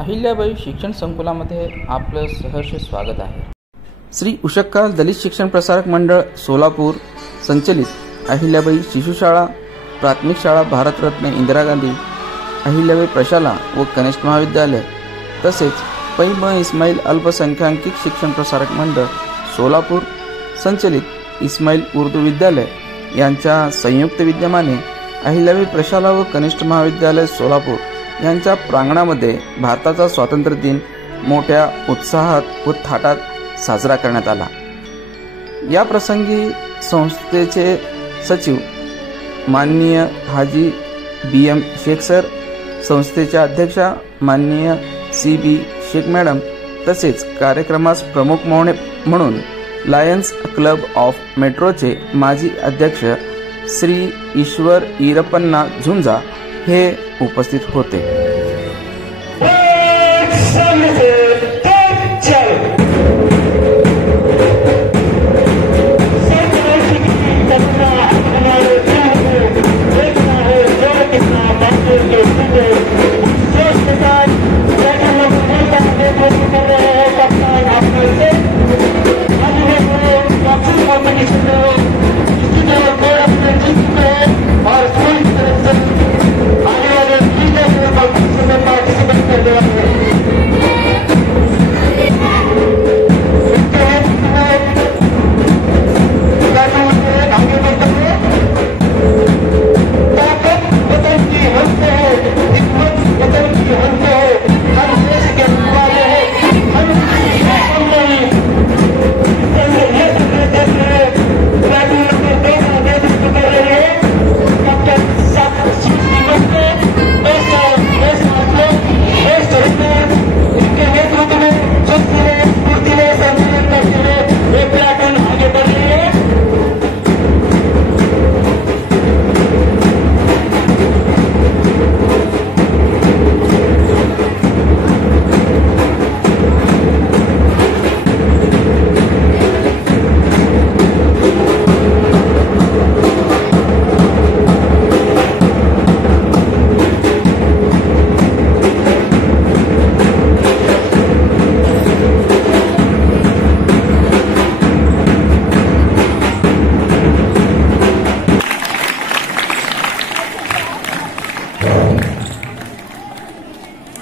अहिल्याबाई शिक्षण संकुलामध्ये आपलं सहर्ष स्वागत आहे। श्री उषक्काल दलित शिक्षण प्रसारक मंडळ सोलापूर संचलित अहिल्याबाई शिशुशाळा प्राथमिक शाळा भारतरत्न इंदिरा गांधी अहिल्याबाई प्रशाला व कनिष्ठ महाविद्यालय तसेच पै म इस्माईल अल्पसंख्याकिक शिक्षण प्रसारक मंडळ सोलापूर संचलित इस्माईल उर्दू विद्यालय यांच्या संयुक्त विद्यमाने अहिल्याबाई प्रशाला व कनिष्ठ महाविद्यालय सोलापूर यांच्या प्रांगणामध्ये भारताचा स्वातंत्र्य दिन मोठ्या उत्साहात व थाटात साजरा करण्यात आला। या प्रसंगी संस्थेचे सचिव माननीय हाजी BM शेख सर, संस्थेच्या अध्यक्षा माननीय CB शेख मॅडम तसेच कार्यक्रमास प्रमुख म्हणून लायन्स क्लब ऑफ मेट्रोचे माजी अध्यक्ष श्री ईश्वर ईरपन्ना झुंजा हे उपस्थित होते।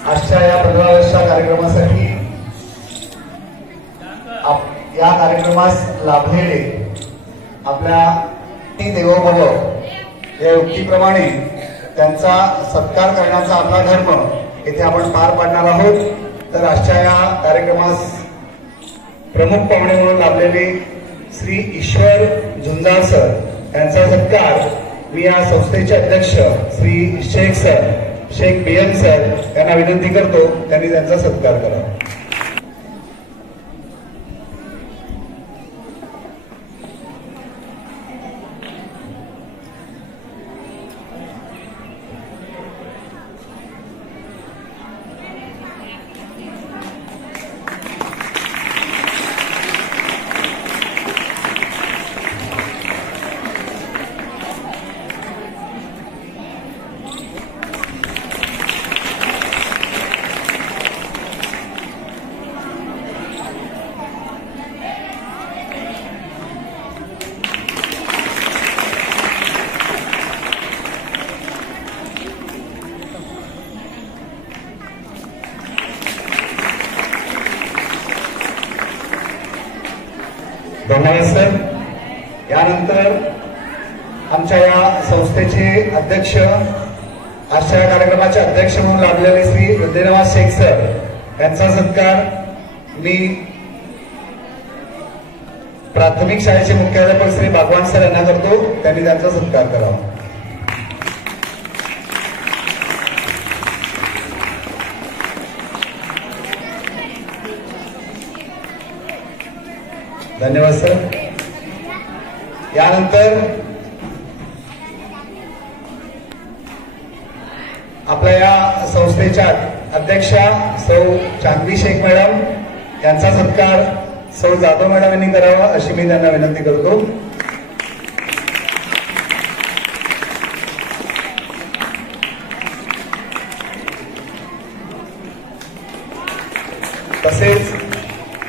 आजच्या या 15 वर्षाच्या कार्यक्रमासाठी या कार्यक्रमास लाभलेले आपल्या देवो भव या युक्तीप्रमाणे त्यांचा सत्कार करण्याचा आपला धर्म येथे आपण पार पाडणार आहोत। तर आजच्या या कार्यक्रमास प्रमुख पाहुणे म्हणून लाभलेले श्री ईश्वर झुंजा सर यांचा सत्कार मी या संस्थेचे अध्यक्ष श्री शेख BM सर यांना विनंती करतो त्यांनी त्यांचा सत्कार करावा। धन्यवाद सर। यानंतर आमच्या या संस्थेचे अध्यक्ष आजच्या कार्यक्रमाचे अध्यक्ष म्हणून लाभलेले श्री वैद्यनाथ शेख सर यांचा सत्कार मी प्राथमिक शाळेचे मुख्याध्यापक श्री भगवान सर यांना करतो त्यांनी त्यांचा सत्कार करावा। धन्यवाद सर। यानंतर आपल्या या संस्थेच्या अध्यक्षा सौ चांदवी शेख मॅडम यांचा सत्कार सौ जाधव मॅडम यांनी करावा अशी मी त्यांना विनंती करतो। तसेच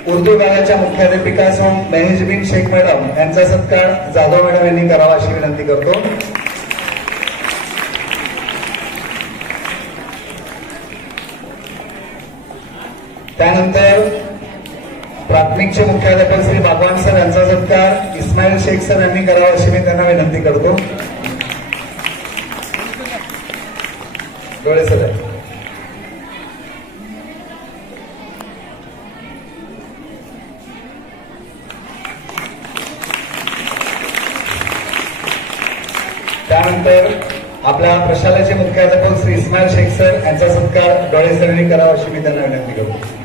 उर्दू विभागाच्या मुख्याध्यापिका सो मेहजबीन शेख मॅडम यांचा सत्कार जाधव मॅडम यांनी करावा अशी विनंती करतो. त्यानंतर प्राथमिकचे मुख्याध्यापक श्री बागवान सर यांचा सत्कार इस्माईल शेख सर यांनी करावा अशी मी त्यांना विनंती करतो. डोळे सर. त्यानंतर आपल्या प्रशालेचे मुख्याध्यापक श्री इस्माईल शेख सर यांचा सत्कार डोळे सर यांनी करावा अशी मी त्यांना विनंती करतो.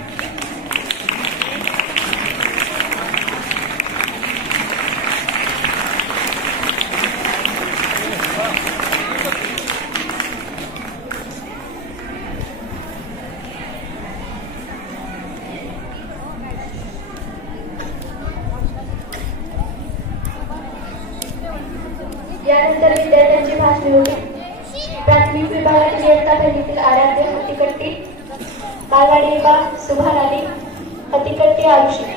यानंतर विद्यार्थ्यांची भाषणे होती. प्राथमिक विभागातील इयत्ता पहिलीतील आराध्य हत्तीकट्टी, बालवाडी विभाग सुभान अली, हत्तीकट्टी आरुषी.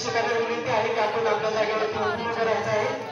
शिक्षकांना विनंती आहे की आपण आपल्या जागेवरती उभं करायचं आहे.